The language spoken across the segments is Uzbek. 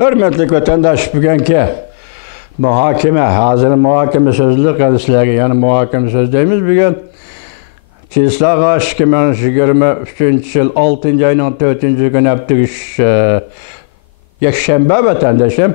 Hürmetli vatandaş, bugünkü muhakeme, hazır muhakeme sözlük hadisleri, yani muhakeme söz deyimiz bugün Çislağ 2023 yıl 6. ayının 4. günü yaptık Yakşembe vatandaşım.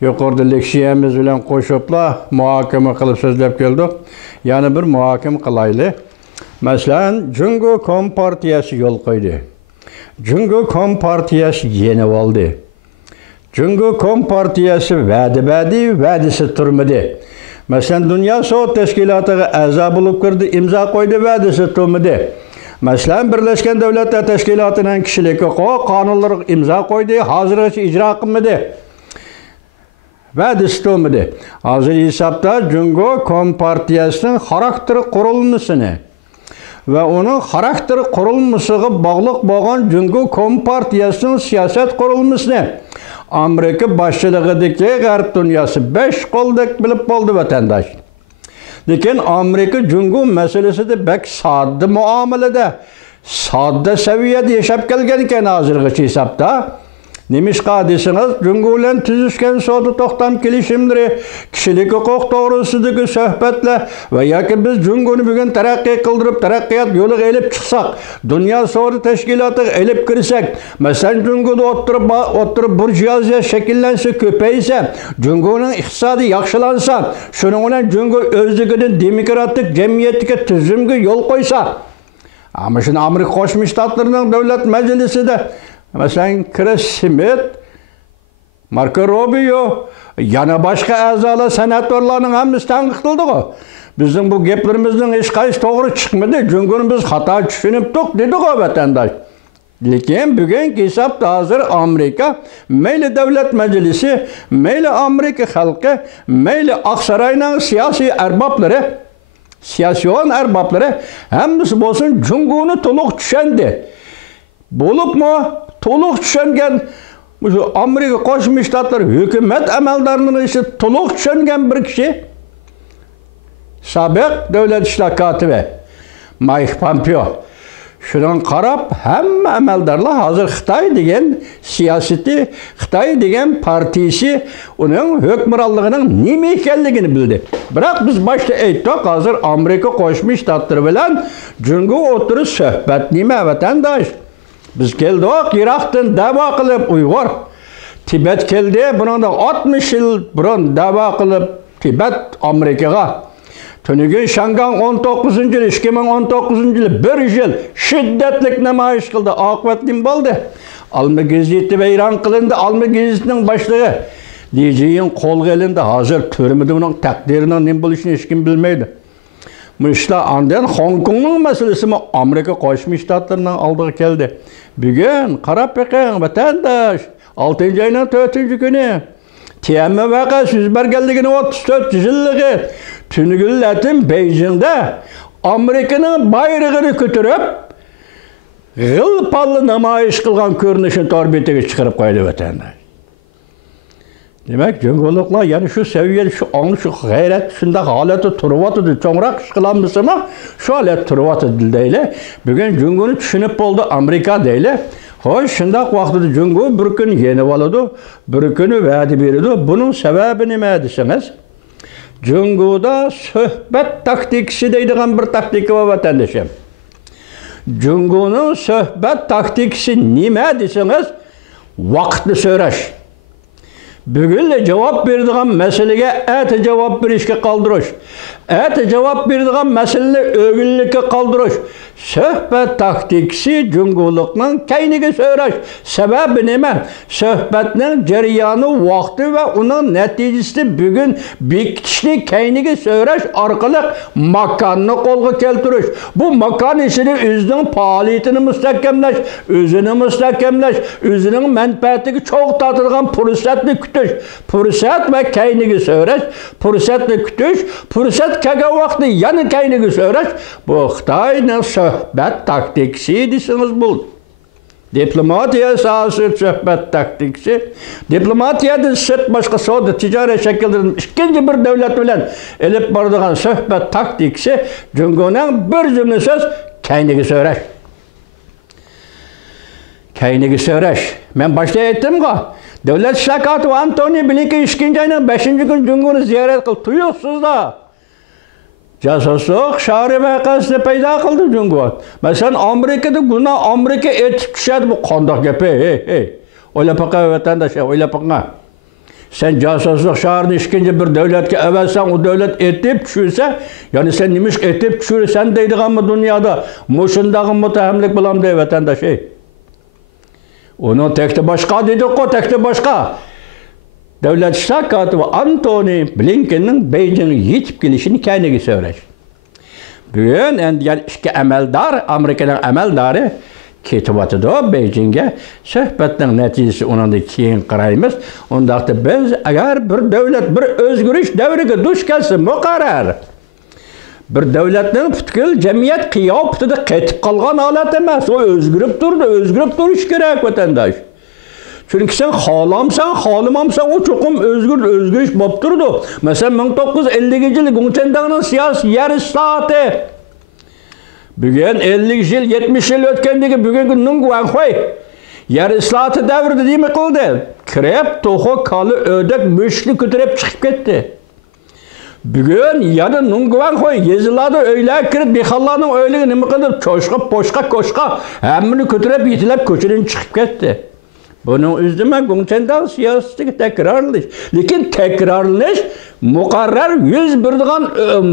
Yukarıda leksiyemiz bilen koşupla muhakeme kılıp sözlep geldik. Yani bir muhakeme kılaylı. Mesela Cungo Kompartiyası yol koydu. Cungo Kompartiyası yeni oldu. Cungo Kompartiyası vədisi turmadı. Mesela Dünya Soğuk Teşkilatı'na əza bulup kirdi, imza koydu, vədisi turmadı. Mesela Birleşken Devletler Teşkilatı'nın kişilik hukuku kanunları imza koydu, hazırlığı icra kılmadı. Vədisi turmadı. Hazır hesapta Cungo Kompartiyası'nın karakteri kurulmasını ve onun karakteri kurulmasına bağlı olan Cungo Kompartiyası'nın siyaset kurulmasını Amerika başçılığındaki Garip dünyası 5 koldak bilip oldu vatandaş. Lekin Amerika Cungo meselesi de pek sadde muamelede, sadde seviyede yaşap gelgen iken hazırlığı hesapta. Nemişqa desiniz, Cungo ile tüzüşken soğudu toxtam kelişimleri, kişilik hukuk doğrusudaki sohbetle ve ya ki biz Cungo'nu bugün terakki kıldırıp terakkiyat yolu elip çıksak, Dünya Soğudu Teşkilatı elip girsek, mesela Cungo'da oturup burjuaziya şekillense, köpeyse, Cungo'nun iktisadi yaxşılansa, şunun ile Cungo özlüğünün demokratik cemiyetike tüzümge yol koysa, ama şimdi Amerika Koşmuş Ştatlarının Devlet Meclisi de mesela Chris Smith, Marco Rubio, yana başka azalar senatörlerinin hemisi tanıkıldı o. Bizim bu geplerimizden hiç kayısı doğru çıkmadı. Çünkü biz hata düşünüp dedik o vatandaş. Lakin bugün hesapta hazır Amerika, meyli devlet meclisi, meyli Amerika halkı, meyli Aksaray'ın siyasi erbapları, siyasiyon erbapları, hemisi olsun Cungo'nu toluk düşendi. Bolup mu? Toluk düşengen Amerika Koşmuş Ştatları hükümet emeldarının ise toluk düşengen bir kişi Sabık Devlet İşler Katibi Mike Pompeo. Şunun qarab hem emeldarlar hazır Xitay degen siyaseti, Xitay degen partisi onun hükümranlığının nime ekenligini bildi. Bırak biz başta ayttık hazır Amerika Koşmuş Ştatları bilen Cungo oturup söhbet nime vatandaş. Biz geldik Irak'tan dava kılıp Uygur. Tibet geldi, bunun da 60 yıl burun dava kılıp Tibet Amerika'ya. Tünügün Şangan 19. yıl, 2019. yıl bir yıl şiddetlik nemayiş kıldı. Akıbetli oldu. Alma geziyeti ve İran kılındı. Alma geziyetinin başlığı. Diyeceğin kol gelindi. Hazır türmüdü bunun takdirinin ne buluşunu hiç kim bilmeydi. Müşla andan Hong Kong'un meselesi mi Amerika Koşmuş Ştatlarından aldığı geldi. Bugün qarab bakın vatandaş 6. ayının 4. günü TM vaka süz bergelligini 34 yıllığı Tünügülletin Beijing'de Amerika'nın bayrağını götürüp gılpalı namayiş kılgan görünüşün torbetine çıkarıp koydu vatandaş. Demek Cungoluklar yani şu seviyede, şu anı, şu gayret, şunda haleti turvatıdı. Çoğurak şıkılanmışsa ama şu halet turvatıdı değil. Bugün Cungo'nu düşünüp oldu Amerika değil. Hoş, şunda vakti Cungo bir gün yeni oladı, bir günü vədi verildi. Bunun sebebi ne desiniz? Cungo'da söhbet taktikisi deydiğen bir taktik var vatandaşım. Cungo'nun söhbet taktikisi ne desiniz? Vakti söyleş. Bugün de cevap verdiğin meseleye ete cevap verişke kaldırış. Ete cevap verdiğin meseleye övgünlükle kaldırış. Söhbet taktikisi Cungoluk'un keynigi söyleş. Sebebi neyme? Söhbetinin cereyanı, vakti ve onun neticesi bugün bir kişinin keynigi söyleş arkalık makanını kolga keltiriş. Bu makan işini özünün faaliyetini müstahkemleş, özünü müstahkemleş, özünün menfaatini çok tatırgan fırsatını kütüş. Fırsat ve keynigi söyleş, fırsatını kütüş, fırsat kega vakti yanı keynigi söyleş. Bu Xitay'ın söhbet taktikisi desiniz bu. Diplomatiya sahası söhbet taktikisi. Diplomatiyadan sırt başka soğudu ticari şekilde ikinci bir devlet bilen elip bardığın söhbet taktikisi Cungo'nun bir cümle söz keynigi söyleş. Keyniga so'rash. Men boshda aytdim-ku, davlat ishlar kotibi Antoni Blinken 2-oyning 5-kun Jungoni ziyorat qildi. Tuyuqsizda. Jasusluq shari vaqasida paydo qildi Jungo. Masalan, Amerikada guna Amerika etib tushadi bu qandoq gap? Hey. O'ylab baqa vatandosh, o'ylab baqa. Sen jasusluq sharini ikkinchi bir davlatga avasan, o davlat etib tushursa, ya'ni sen nima ish etib tushursan deydiganmi dunyoda? Mushundagi mutahamlik bilan dey vatandosh. Onu tekte başka dedik o tekte başka. Devlet İşler Katibi Antoni Blinken'in Beijing'e yetip gelişini kendine söyleş. Bugün yani iki emeldar, Amerika'nın emeldarı ketibatıda Beijing'e söhbetin neticesi onun da keyin qaraymiz. Onda da biz eğer bir devlet bir özgürlük devriga duş kelsin muqarrar. Bir devletning butkul jamiyat qiyofasida qaytib qolgan holat emas. O o'zgarib turish kerak vatandosh. Chunki sen xohlamsan, xohlamamsan o cho'qim o'zgarish bo'lib turdi. Masalan 1950-yil Gongchendangning siyosiy yer isloti. Bugun 50 yil, 70 yil o'tgandagi bugungi Nung Wanhui yer isloti davrida nima qildi? Kirib, to'xo, kali, o'dak, mushukni ko'tarib chiqib ketdi. Bugün yana Nung Wanhui yezilarda o'ylar kirib, behallarning o'yliga nima qilib, cho'shqa, po'shqa, ko'shqa hammani ko'tarib, yetilab ko'chadan chiqib ketdi. Bunun üzerine Gongchendang siyosatiga takrorlash. Lekin takrorlash muqarrar yüz berdigan,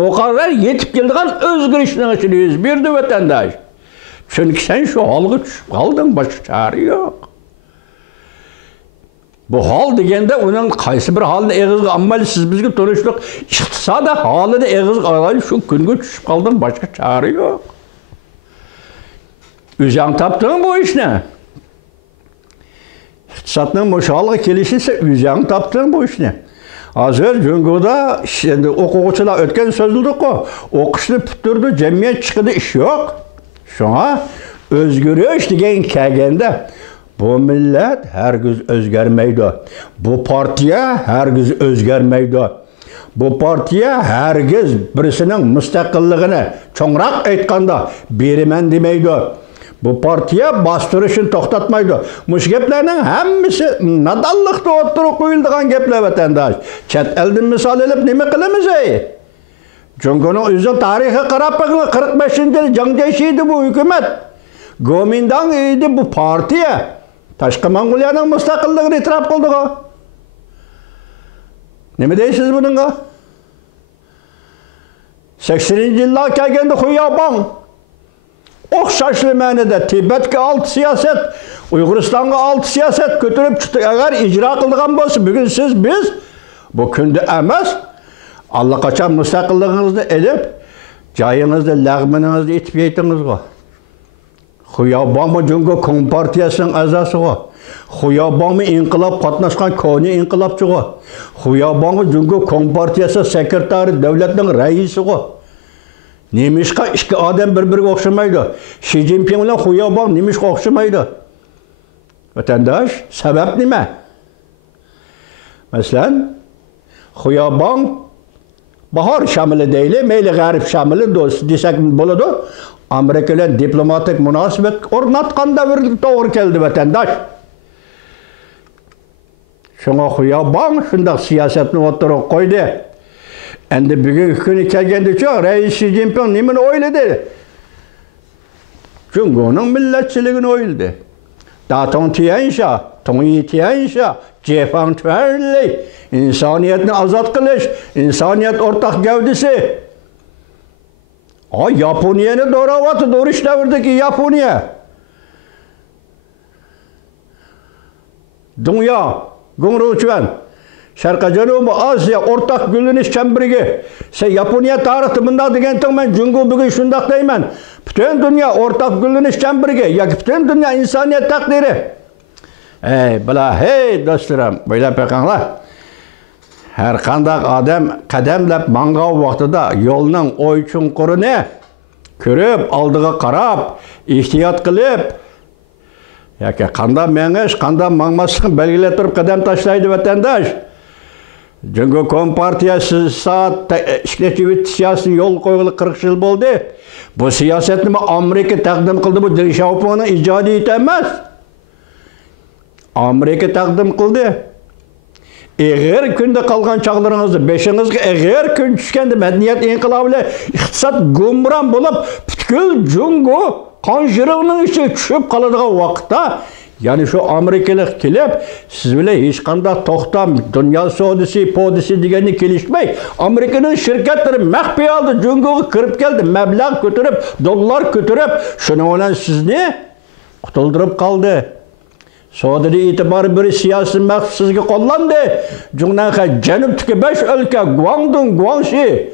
muqarrar yetib keldigan o'zgarishning ichida yüz berdi vatandosh. Chunki sen shu holga tushib qolding, boshqa chora yo'q. Bu hol deganda uning qaysi bir holni eg'izga ammal siz bizga turishlik iqtisodiy holini eg'izga olib shu kunga tushib qolding, boshqa chora yo'q. O'zing topding bu ishni. İqtisodning musholga kelishi esa o'zing topding bu ishni. Hozir Jungoda endi o'quvchilar o'tgan so'zildi-ku, o'qishni bitirdi, jamiyat chiqidi ish yo'q. Shunga o'zgarish degan kelganda bu millat hargiz o'zgarmaydi. Bu partiya hargiz o'zgarmaydi. Bu partiya hargiz birisining mustaqilligini cho'ngroq aytganda beraman demaydi. Bu partiya bostirishini to'xtatmaydi. Mush gaplarning hammasi nadonlikda o'tirib qo'yilgan gaplar vatandosh. Chet eldan misol olib nima qilamiz ey? Jungoning o'zi tarixiga qarab bakın 45-yil Jiang Zemin bu hukumat. Kuomintang edi bu partiya. Tashqi Mong'oliyaning mustaqilligini e'tirof qildi-ku. Nima deysiz buningga? 80-yillar kelganda Xuyabong o'xshashli ma'noda Tibetga alt siyoset, Uyg'uristonga alt siyoset ko'tarib chiqdi. Agar ijro qilgan bo'lsa, bugun biz bu kunda emas, allaqachon mustaqilligingizni elib, joyingizda lag'miningizni etib yeytingizga. Xuyabongmi Jungo Kompartiyasining a'zosi-ku. Xuyabongmi inqilob qatnashgan koni inqilobchi-ku. Xuyabongmi Jungo Kompartiyasi sekretari, davlatning raisi-ku. Nemishqa ikki odam bir-biriga o'xshamaydi. Xi Jinping bilan Xuyabong nemishqa o'xshamaydi. Vatandosh, sabab nima? Masalan, Xuyabong bahor shamili deyli, mayli g'arb shamili do'st desak bo'ladi. Amerika bilan diplomatik munosabat o'rnatgan davrga to'g'ri keldi vatandosh. Shunga Xuyabong shunday siyosatni o'tirib qo'ydi. Endi bugungi kuni kelganda-chi, Rais Xi Jinping nimani o'yladi? Jungoning millatchiligini o'yladi. Datong Tiansha, Tongyi Tiansha, Jefang Tverli, insoniyatni ozod qilish, insoniyat o'rtaq gavdasi. Yaponiyani do'ravati, do'rish davridagi Yaponiya. Dunyo, Gongruchuan, Sharqiy Janubiy Osiyo o'rtaq gullanish chembiriga. Sen Yaponiya tarixi bunday degandan men Jungo bugun shunday deyman. Butun dunyo o'rtaq gullanish chembiriga yoki butun dunyo insoniyat taqdiri. Hey do'stlarim, bo'ylab boqinglar. Har qanday odam qadamlab mang'ov vaqtida yo'lning o'y chunqurini ko'rib, oldiga qarab, ehtiyot qilib yoki qanday mengish, qanday mangmaslikni belgilab turib qadam tashlaydi vatandosh. Jungo Kompartiyasi soat ishlatuvchi siyosiy yo'l qo'yilib 40 yil bo'ldi. Bu siyosatni Amerika taqdim qildi, bu Deng Xiaopingning ijodiyati emas. Amerika taqdim qildi. Eğer günde qalğan çağlarınızda, beşinizge eğer gün düşkende medeniyet inqilabı ile iqtisat gumran bolup, bütkül Jungo qanjırığının içi çöp qaladığan vaqtda, yani şu Amerikalık kelip, siz bile hiç qanda toxtam, dünya sodisi, podisi degenini kelişmey, Amerikanın şirketleri məxbi aldı, Jungo'ga kirip geldi, meblağ götürüp, dolar götürüp, şunu olan sizni qutuldurup qaldı. Soğuda itibarı bir siyasi məxsusizge qollandı. Cunnaqa Janubdaki 5 ülke, Guangdong, Guangxi.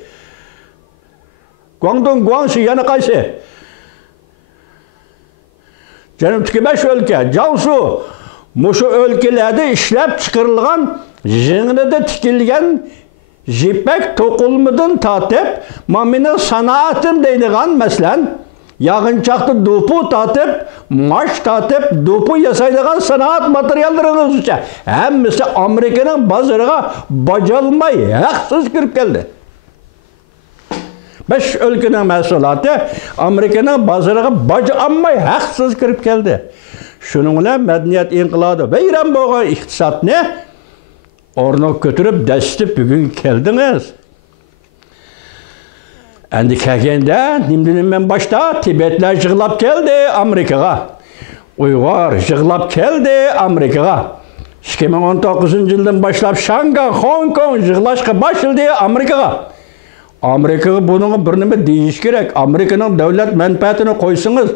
Guangdong, Guangxi yana qaysi? Janubdaki 5 ülke, Jiangsu. Muşu ülkelerde işlep çıkarılgan, jingide tikilgen, jipek tokulmadan tatip, maminin sanatım deydiğen meslen, yağınçaktı dupu tatip, maş tatip, dupu yasaydıgan sanat materyallarınız için. Hemmisi Amerika'nın bazarına bacalmay, haksız girip geldi. 5 ülkenin mesulatı Amerika'nın bazarına bacalmay, haksız girip geldi. Şununla medeniyet inqiladı ve İran boğan iktisat ne? Onu götürüp destip bugün geldiniz. Endi kelgende, nimdinin başta Tibetler jığlap geldi Amerikaga. Uyghur jığlap geldi Amerikaga. 2019 yıldan başlap Şangay, Hong Kong jığlaşqa başladı Amerikaga. Amerikaga bunun bir nima deyiş gerek. Amerikanın devlet menfaatini koysunuz.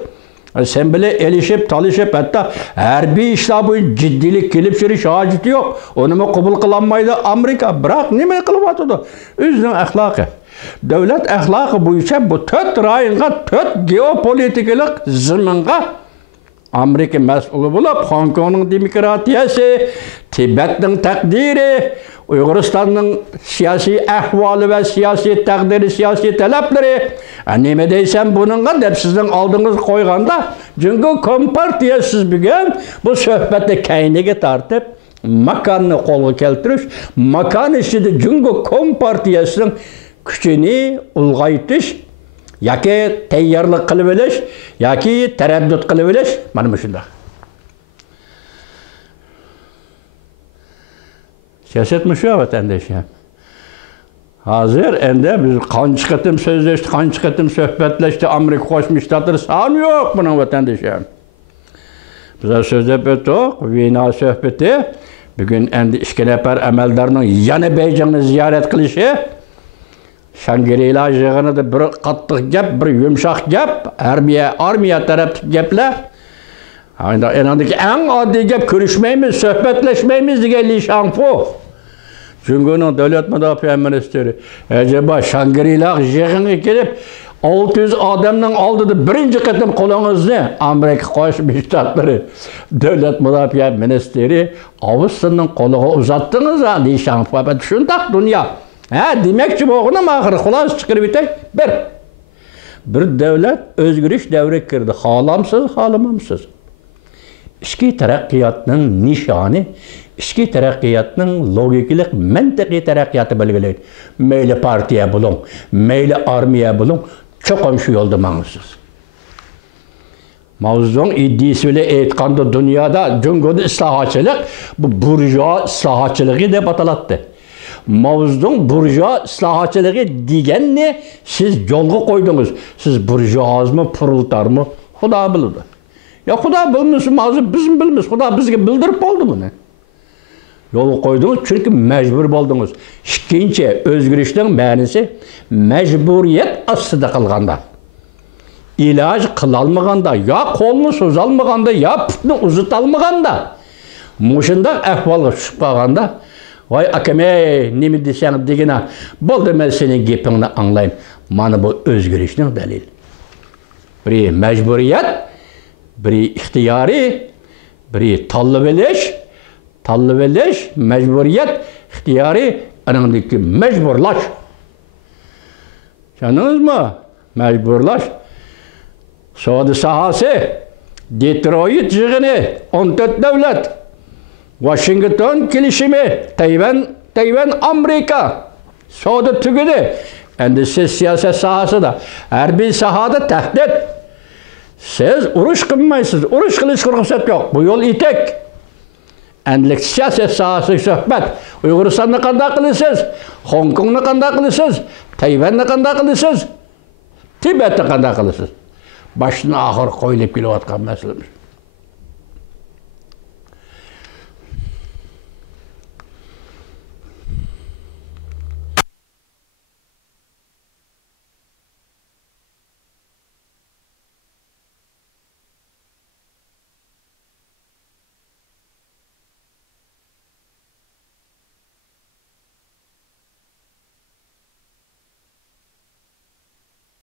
Sen bile elişip, talışıp, hatta her bir işler boyun ciddilik gelip sürüş haceti yok. Onu mu kabul kılanmaydı Amerika? Bırak, ne kılıp atıdı? Üzünün ahlakı. Devlet ahlakı bu işe bu 4 rayınga, 4 geopolitikalik zımınga Amerika mesulü bulup, Hong Kong'un demokratiyası, Tibet'in takdiri, Uyguristan'ın siyasi ahvalı ve siyasi takdiri, siyasi talepleri, neme deysen bununla hep sizin aldığınız koyganda, çünkü kompartiyasız bugün bu söhbette kaynege tartıp, makanını kolu keltiriş, makan içinde çünkü kompartiyasının küçüğünü ulgaytış, yaki teyyarlık kılıveliş, yaki tereddüt kılıveliş, bana şunda. Siyaset mi şu vatandaşım? Hazır ende biz kanç kıtım sözleştik, kanç kıtım sohbetleşti, Amerika koşmuştadır, sağım yok bunun vatandaşım. Bize söz ettik, Viyana sohbeti, bugün endi işkeleper emeldarının yanı Beycan'ı ziyaret kılışı, Şangri-La jığını da bir qattiq gap, bir yumşaq gap, armiya tarafı gaplar. Enandaki en adi gap görüşmeyimiz, sohbetleşmeyimiz diye Li Shangfu. Çünkü devlet müdafaa ministeri, acaba Şangri-La jığını gelip 600 adamın aldığı birinci kıtım kolunuzunu Amerika Koşmuş Ştatları devlet müdafaa ministeri Avusturya'nın koluğu uzattınız ha Li Shangfu. Şundak dünya. Demekçi boğuna mahır, kulas çıkır bitey. Bir devlet özgürüş devre kirdi. Halamsız, halamamsız. İşki terakkiyatının nişanı, işki terakkiyatının logiklik, mentekli terakkiyatı belgeleydi. Meyli partiye bulun, meyli armiye bulun, çok komşu yolda manısız. Mavzun iddiasıyla eğitkandı dünyada, Jungo'da islahatçılık, bu burjuva islahatçılığı de batalattı. Mavzun burjuva islahatçılığı degenini siz yolga koydunuz. Siz burjuaz mı, pırıltar mı? Xuda bildi. Ya Xuda bilmesin, mavzu bizim bilmez. Xuda bizge bildirip oldu bunu. Yolga koydunuz çünkü mecbur oldunuz. İkinci özgürlükün ma'nisi mecburiyet aslında kılganda. İlaj kılalmaganda, ya kolunu sozalmaganda, ya putunu uzutalmaganda. Muşunda ahvalga tushib qolganda, vay akame nima desang degina, bo'ldi men sening gapingni anglayim. Mana bu o'zgarishning dalili. Biri mecburiyet, biri ixtiyari, biri tanlab olish, mecburiyet, ixtiyari, anandaki mecburlash. Tushundingizmi? Mecburlash. Savdo sahasi, Detroit yig'ini, 14 davlat, Washington kelishimi, Tayvan Amerika, savdo tugudi. Endi siz siyaset sahasida, harbiy sahada tahdid. Siz urush qilmaysiz, urush qilishga ruxsat yo'q. Bu yo'l etek. Әнділік саясат сағасы söhbət. Uyğuristan'ı qanda qılısınız, Hong Kong'u qanda qılısınız, Tayvan'ı qanda qılısınız, Tibet'i qanda qılısınız. Başına ahır qoyulub gelib atqan məsələmiz.